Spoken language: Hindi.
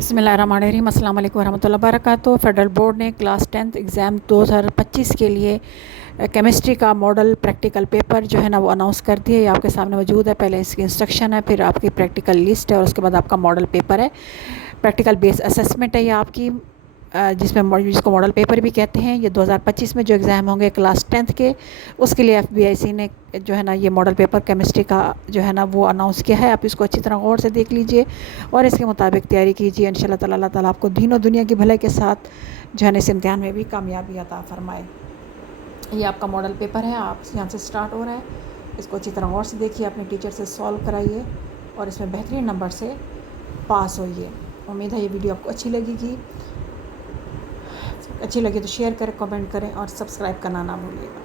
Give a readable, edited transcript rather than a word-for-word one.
बिस्मिल्लाहिर्रहमानिर्रहीम अस्सलाम वालेकुम रहमतुल्लाहि वबरकातुहू। फेडरल बोर्ड ने क्लास 10th एग्ज़ाम 2025 के लिए केमिस्ट्री का मॉडल प्रैक्टिकल पेपर जो है ना वो अनाउंस कर दिए। ये आपके सामने मौजूद है। पहले इसकी इंस्ट्रक्शन है, फिर आपकी प्रैक्टिकल लिस्ट है और उसके बाद आपका मॉडल पेपर है। प्रैक्टिकल बेस असेसमेंट है ये आपकी, जिसको मॉडल पेपर भी कहते हैं। ये 2025 में जो एग्ज़ाम होंगे क्लास 10th के, उसके लिए FBIC ने जो है ना ये मॉडल पेपर केमिस्ट्री का जो है ना वो अनाउंस किया है। आप इसको अच्छी तरह गौर से देख लीजिए और इसके मुताबिक तैयारी कीजिए। इंशाल्लाह ताला अल्लाह ताला आपको दीनों दुनिया की भलाई के साथ जो है ना इस इम्तिहान में भी कामयाबी अता फरमाए। ये आपका मॉडल पेपर है, आप यहाँ से स्टार्ट हो रहा है। इसको अच्छी तरह गौर से देखिए, अपने टीचर से सॉल्व कराइए और इसमें बेहतरीन नंबर से पास होइए। उम्मीद है ये वीडियो आपको अच्छी लगेगी। अच्छी लगी तो शेयर करें, कमेंट करें और सब्सक्राइब करना ना भूलिएगा।